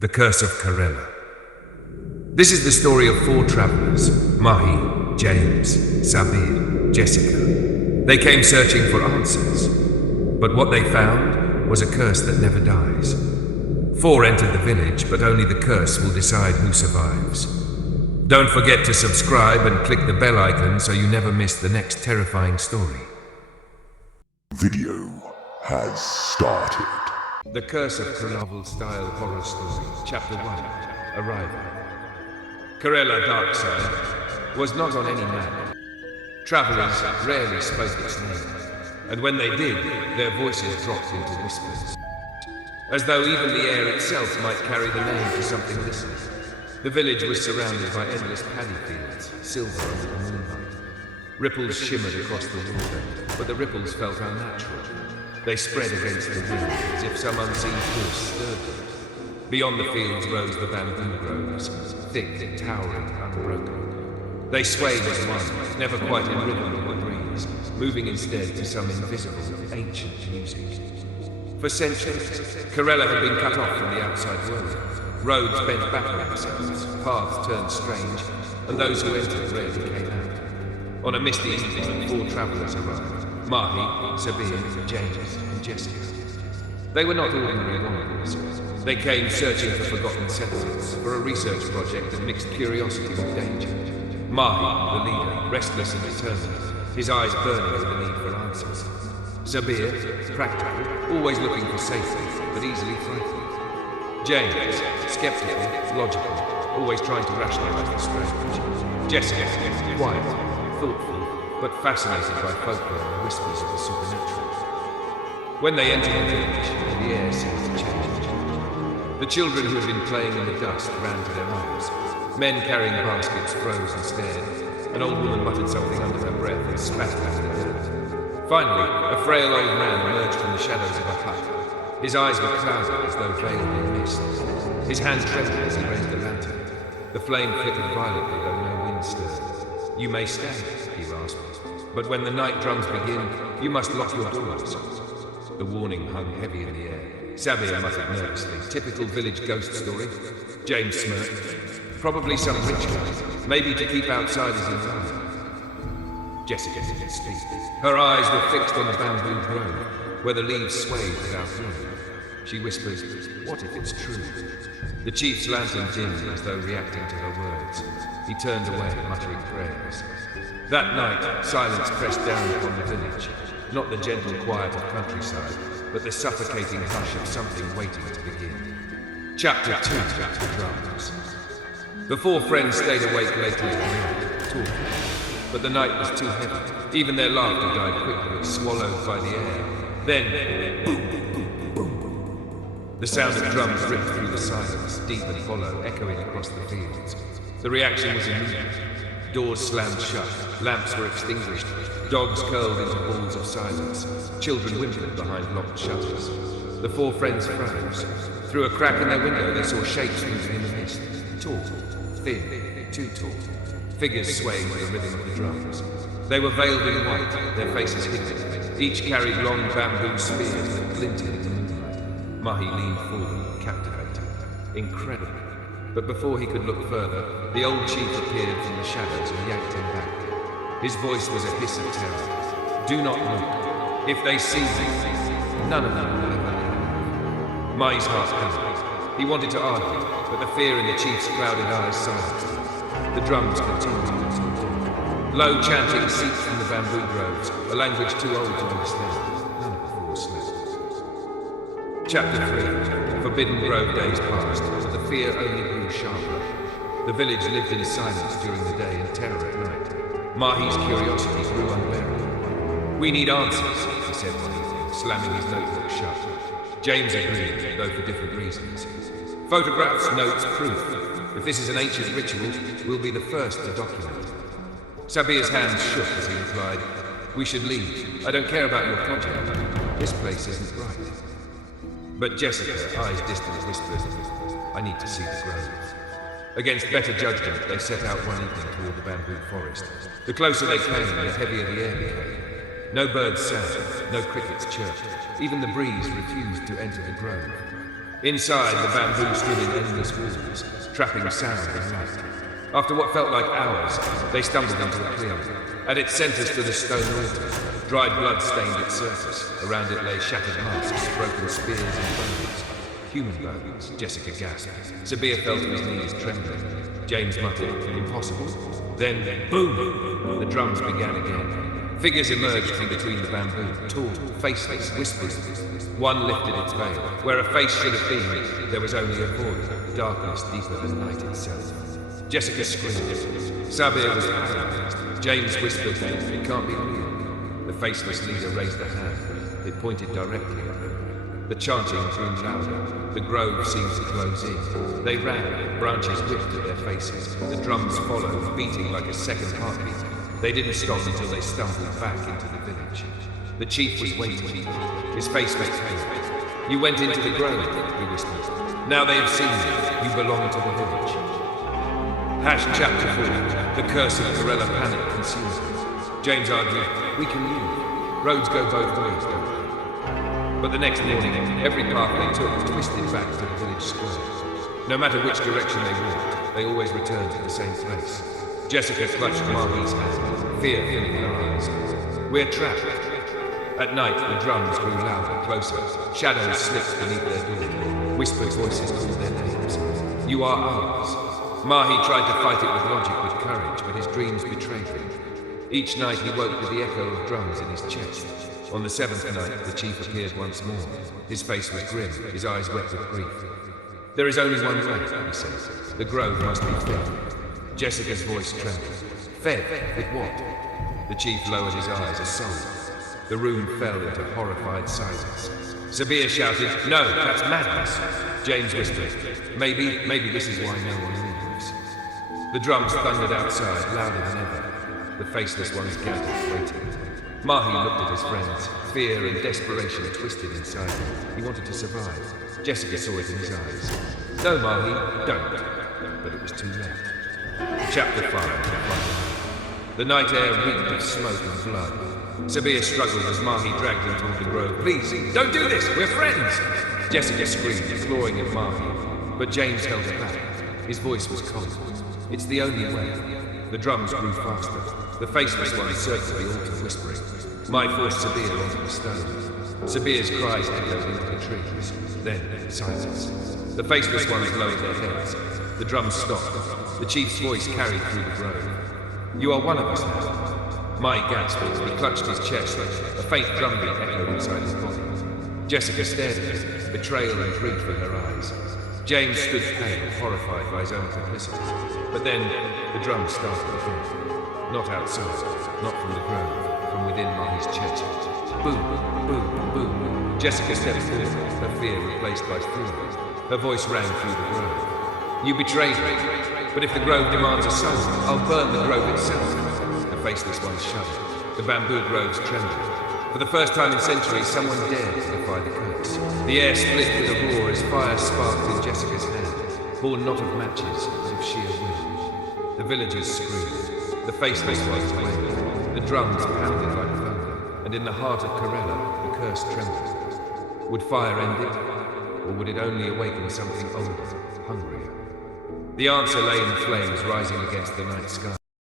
The Curse of Karella. This is the story of four travelers, Mahi, James, Sabbir, Jessica. They came searching for answers, but what they found was a curse that never dies. Four entered the village, but only the curse will decide who survives. Don't forget to subscribe and click the bell icon so you never miss the next terrifying story. Video has started. The Curse of Karella style horror story, Chapter 1, Arrival. Karella Dark Side was not on any map. Travelers rarely spoke its name, and when they did, their voices dropped into whispers, as though even the air itself might carry the name for something listening. The village was surrounded by endless paddy fields, silver under the moonlight. Ripples shimmered across the water, but the ripples felt unnatural. They spread against the wind as if some unseen force stirred them. Beyond the fields rose the bamboo groves, thick, towering, unbroken. They swayed as one, never quite in rhythm with the breeze, moving instead to some invisible, ancient music. For centuries, Karella had been cut off from the outside world. Roads bent back on themselves, paths turned strange, and those who entered rarely came out. On a misty evening, four travelers arrived. Mahi, Sabbir, James, and Jessica. They were not ordinary wanderers. They came searching for forgotten settlements, for a research project that mixed curiosity with danger. Mahi, the leader, restless and determined, his eyes burning with the need for answers. Sabbir, practical, always looking for safety, but easily frightened. James, skeptical, logical, always trying to rationalize the strange. Jessica, quiet, thoughtful, but fascinated by folklore and whispers of the supernatural. When they entered the village, the air seemed to change. The children who had been playing in the dust ran to their mothers. Men carrying baskets froze and stared. An old woman muttered something under her breath and spat at the dirt. Finally, a frail old man emerged from the shadows of a hut. His eyes were clouded as though veiled in mist. His hand trembled as he raised the lantern. The flame flickered violently though no wind stirred. "You may stay," he rasped. "But when the night drums begin, you must lock your doors." The warning hung heavy in the air. Sabbir muttered nervously, "Typical village ghost story." James smirked. "Probably some ritual, maybe to keep outsiders in line." Jessica didn't speak. Her eyes were fixed on the bamboo grove, where the leaves swayed without wind. She whispered, "What if it's true?" The chief's lantern dimmed as though reacting to her words. He turned away, muttering prayers. That night, silence pressed down upon the village. Not the gentle quiet of countryside, but the suffocating hush of something waiting to begin. Chapter 2, Drums. The four friends stayed awake late into the night, talking. But the night was too heavy. Even their laughter died quickly, swallowed by the air. Then, boom, boom, boom, boom. The sound of drums ripped through the silence, deep and hollow, echoing across the fields. The reaction was immediate. Doors slammed shut, lamps were extinguished, dogs curled into balls of silence, children whimpered behind locked shutters. The four friends froze. Through a crack in their window they saw shapes moving in the mist. Tall, thin, too tall. Figures swaying to the rhythm of the drums. They were veiled in white, their faces hidden. Each carried long bamboo spears that glinted in the moonlight. Mahi leaned forward, captivated. Incredible. But before he could look further, the old chief appeared from the shadows and yanked him back. His voice was a hiss of terror. "Do not look. If they see me, none of them will ever live." Mahi's heart hammered. He wanted to argue, but the fear in the chief's clouded eyes silenced him. The drums continued. Low chanting seeped from the bamboo groves, a language too old to understand. None of the four slept. Chapter 3. Forbidden Grove days passed, but the fear only grew sharper. The village lived in silence during the day and terror at night. Mahi's curiosity grew unbearable. "We need answers," he said one evening, slamming his notebook shut. James agreed, though for different reasons. "Photographs, notes, proof. If this is an ancient ritual, we'll be the first to document." Sabbir's hands shook as he replied, "We should leave. I don't care about your project. This place isn't right." But Jessica, eyes distant, whispered, "I need to see the grove." Against better judgment, they set out one evening toward the bamboo forest. The closer they came, the heavier the air became. No birds sang, no crickets chirped. Even the breeze refused to enter the grove. Inside, the bamboo stood in endless walls, trapping sound and light. After what felt like hours, they stumbled into a clearing. At its center stood a stone altar. Dried blood stained its surface. Around it lay shattered masks, broken spears and bones. Human bones, Jessica gasped. Sabbir fell to his knees, trembling. James muttered, impossible. Then, boom! The drums began again. Figures emerged from between the bamboo, tall, faceless, whispering. One lifted its veil. Where a face should have been, there was only a void, darkness deeper than night itself. Jessica screamed. Sabbir was paralyzed. James whispered, it can't be real. The faceless leader raised a hand. It pointed directly at them. The chanting grew louder. The grove seemed to close in. They ran, branches whipped at their faces. The drums followed, beating like a second heartbeat. They didn't stop until they stumbled back into the village. The chief was waiting. His face was pale. You went into the grove, he whispered. Now they have seen you. You belong to the village. Chapter 4. The Curse of Karella panic consumes them. James argued, we can leave. Roads go both ways, don't they? But the next morning, every path they took twisted back to the village square. No matter which direction they walked, they always returned to the same place. Jessica clutched Mahi's hand, fear filling her eyes. We're trapped. At night, the drums grew louder, closer. Shadows slipped beneath their door. Whispered voices called their names. You are ours. Mahi tried to fight it with logic, with courage, but his dreams betrayed him. Each night he woke with the echo of drums in his chest. On the seventh night, the chief appeared once more. His face was grim, his eyes wet with grief. There is only one way, he said. The grove must be fed. Jessica's voice trembled. Fed? With what? The chief lowered his eyes, a soul. The room fell into horrified silence. Sabbir shouted, no, that's madness. James whispered, maybe this is why no one leaves. The drums thundered outside, louder than ever. The faceless ones gathered, waiting. Mahi looked at his friends. Fear and desperation twisted inside him. He wanted to survive. Jessica saw it in his eyes. No, Mahi, don't. But it was too late. Chapter 5. The night air reeked of smoke and blood. Sabbir struggled as Mahi dragged him toward the grove. Please, don't do this! We're friends! Jessica screamed, clawing at Mahi. But James held her back. His voice was cold. It's the only way. The drums grew faster. The faceless ones circled the altar, whispering. Mahi forced Sabbir onto the stone. Sabbir's cries echoed into the trees. Then, silence. The faceless ones lowered their heads. The drums stopped. The chief's voice carried through the grove. You are one of us now. Mahi gasped. He clutched his chest. A faint drumbeat echoed inside his body. Jessica stared at him, betrayal and grief in her eyes. James stood pale, horrified by his own complicity. But then, the drums started again. Not outside, not from the grove, from within Mahi's chest. Boom, boom, boom. Jessica stepped forward, her fear replaced by fury. Her voice rang through the grove. You betrayed me, but if the grove demands a soul, I'll burn the grove itself. The faceless ones shuddered. The bamboo groves trembled. For the first time in centuries, someone dared to defy the curse. The air split with a roar as fire sparked in Jessica's hand, born not of matches, but of sheer will. The villagers screamed. The faceless ones wailed. The drums pounded like thunder, and in the heart of Karella, the curse trembled. Would fire end it, or would it only awaken something older, hungrier? The answer lay in flames rising against the night sky.